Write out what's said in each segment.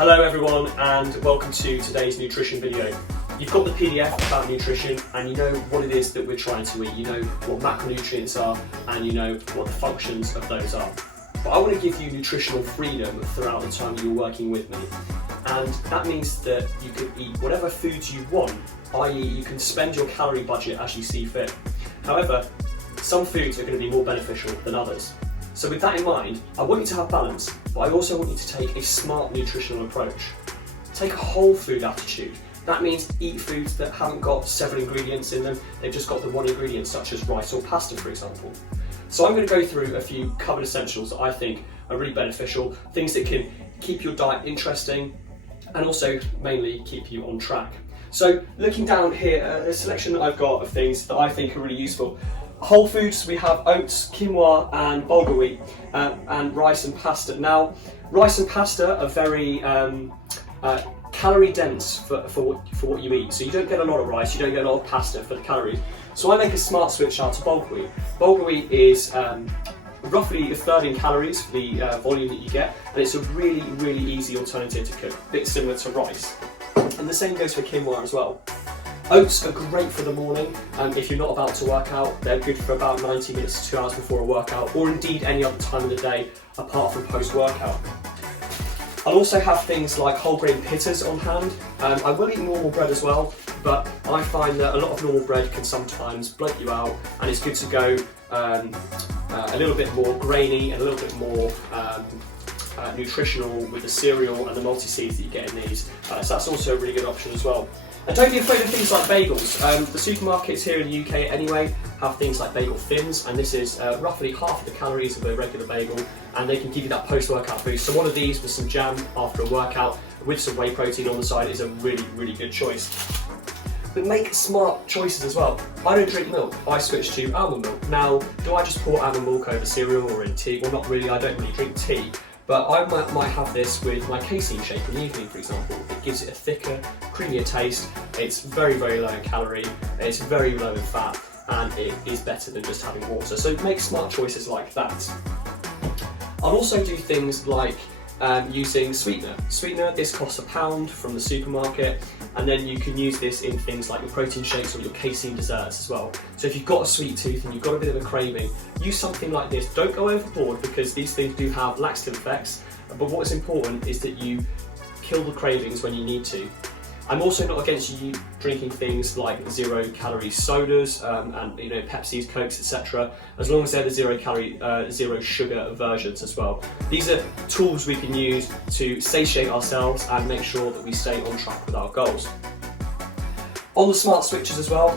Hello everyone and welcome to today's nutrition video. You've got the PDF about nutrition and you know what it is that we're trying to eat, you know what macronutrients are and you know what the functions of those are. But I want to give you nutritional freedom throughout the time you're working with me. And that means that you can eat whatever foods you want, i.e. you can spend your calorie budget as you see fit. However, some foods are going to be more beneficial than others. So with that in mind, I want you to have balance, but I also want you to take a smart nutritional approach. Take a whole food attitude. That means eat foods that haven't got several ingredients in them, they've just got the one ingredient, such as rice or pasta, for example. So I'm going to go through a few cupboard essentials that I think are really beneficial, things that can keep your diet interesting and also mainly keep you on track. So looking down here, a selection that I've got of things that I think are really useful. Whole foods, we have oats, quinoa and bulgur wheat, and rice and pasta. Now, rice and pasta are very calorie dense for what you eat. So you don't get a lot of rice, you don't get a lot of pasta for the calories. So I make a smart switch out to bulgur wheat. Bulgur wheat is roughly a third in calories for the volume that you get, and it's a really, really easy alternative to cook, a bit similar to rice. And the same goes for quinoa as well. Oats are great for the morning, if you're not about to work out. They're good for about 90 minutes to 2 hours before a workout, or indeed any other time of the day apart from post-workout. I'll also have things like whole grain pittas on hand. I will eat normal bread as well, but I find that a lot of normal bread can sometimes bloat you out, and it's good to go a little bit more grainy and a little bit more nutritional with the cereal and the multi-seeds that you get in these. So that's also a really good option as well. And don't be afraid of things like bagels. The supermarkets here in the UK anyway have things like bagel thins, and this is roughly half of the calories of a regular bagel, and they can give you that post-workout boost. So one of these with some jam after a workout with some whey protein on the side is a really, really good choice. But make smart choices as well. I don't drink milk, I switch to almond milk. Now, do I just pour almond milk over cereal or in tea? Well, not really, I don't really drink tea. But I might have this with my casein shake in the evening, for example. It gives it a thicker, creamier taste. It's very, very low in calorie. It's very low in fat, and it is better than just having water. So make smart choices like that. I'll also do things like using sweetener. Sweetener, this costs £1 from the supermarket, and then you can use this in things like your protein shakes or your casein desserts as well. So if you've got a sweet tooth and you've got a bit of a craving, use something like this. Don't go overboard, because these things do have laxative effects, but what's important is that you kill the cravings when you need to. I'm also not against you drinking things like 0-calorie sodas and Pepsis, Cokes, etc. as long as they're the 0-calorie, 0-sugar versions as well. These are tools we can use to satiate ourselves and make sure that we stay on track with our goals. On the smart switches as well,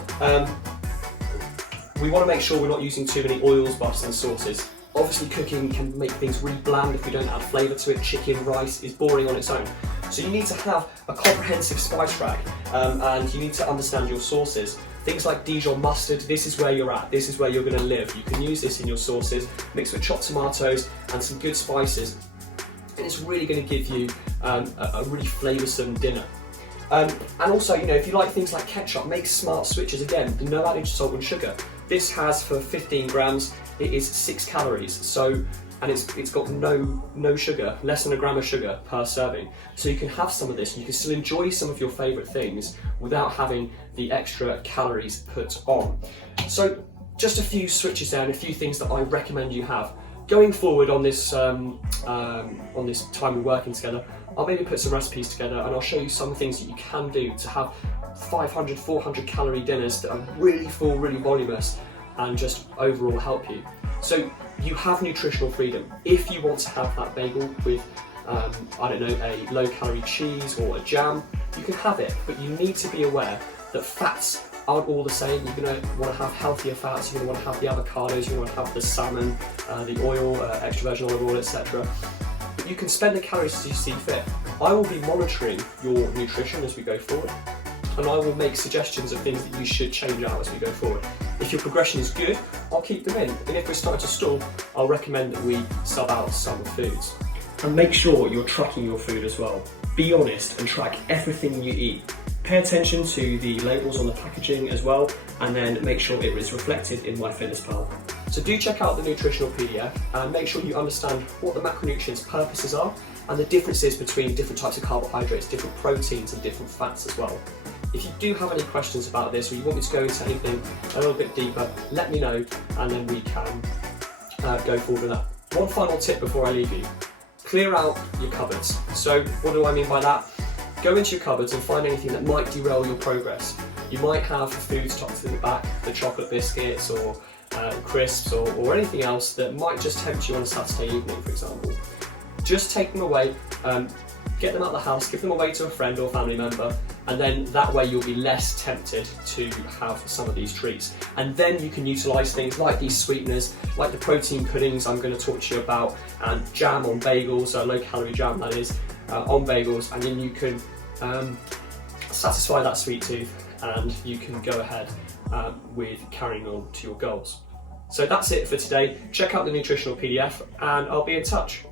we want to make sure we're not using too many oils, butters and sauces. Obviously cooking can make things really bland if we don't add flavour to it. Chicken, rice is boring on its own. So you need to have a comprehensive spice rack, and you need to understand your sauces. Things like Dijon mustard, this is where you're at, this is where you're going to live. You can use this in your sauces, mixed with chopped tomatoes and some good spices. And it's really going to give you a really flavoursome dinner. And also, if you like things like ketchup, make smart switches again. No added salt and sugar. This has, for 15 grams, it is 6 calories. And it's got no sugar, less than a gram of sugar per serving. So you can have some of this, and you can still enjoy some of your favourite things without having the extra calories put on. So just a few switches there and a few things that I recommend you have. Going forward on this time we're working together, I'll maybe put some recipes together and I'll show you some things that you can do to have 500, 400 calorie dinners that are really full, really voluminous, and just overall help you. So you have nutritional freedom. If you want to have that bagel with, a low calorie cheese or a jam, you can have it, but you need to be aware that fats aren't all the same. You're going to want to have healthier fats, you're going to want to have the avocados, you're going to want to have the salmon, the oil, extra virgin olive oil, etc. But you can spend the calories as you see fit. I will be monitoring your nutrition as we go forward, and I will make suggestions of things that you should change out as we go forward. If your progression is good, I'll keep them in, and if we're starting to stall, I'll recommend that we sub out some foods. And make sure you're tracking your food as well. Be honest and track everything you eat. Pay attention to the labels on the packaging as well, and then make sure it is reflected in MyFitnessPal. So do check out the nutritional PDF and make sure you understand what the macronutrients purposes are and the differences between different types of carbohydrates, different proteins and different fats as well. If you do have any questions about this, or you want me to go into anything a little bit deeper, let me know and then we can go forward with that. One final tip before I leave you: clear out your cupboards. So what do I mean by that? Go into your cupboards and find anything that might derail your progress. You might have food stocked in the back, the chocolate biscuits or crisps or anything else that might just tempt you on a Saturday evening, for example. Just take them away, get them out of the house, give them away to a friend or family member, and then that way you'll be less tempted to have some of these treats. And then you can utilise things like these sweeteners, like the protein puddings I'm going to talk to you about, and jam on bagels, low calorie jam that is, on bagels, and then you can satisfy that sweet tooth and you can go ahead with carrying on to your goals. So that's it for today. Check out the nutritional PDF and I'll be in touch.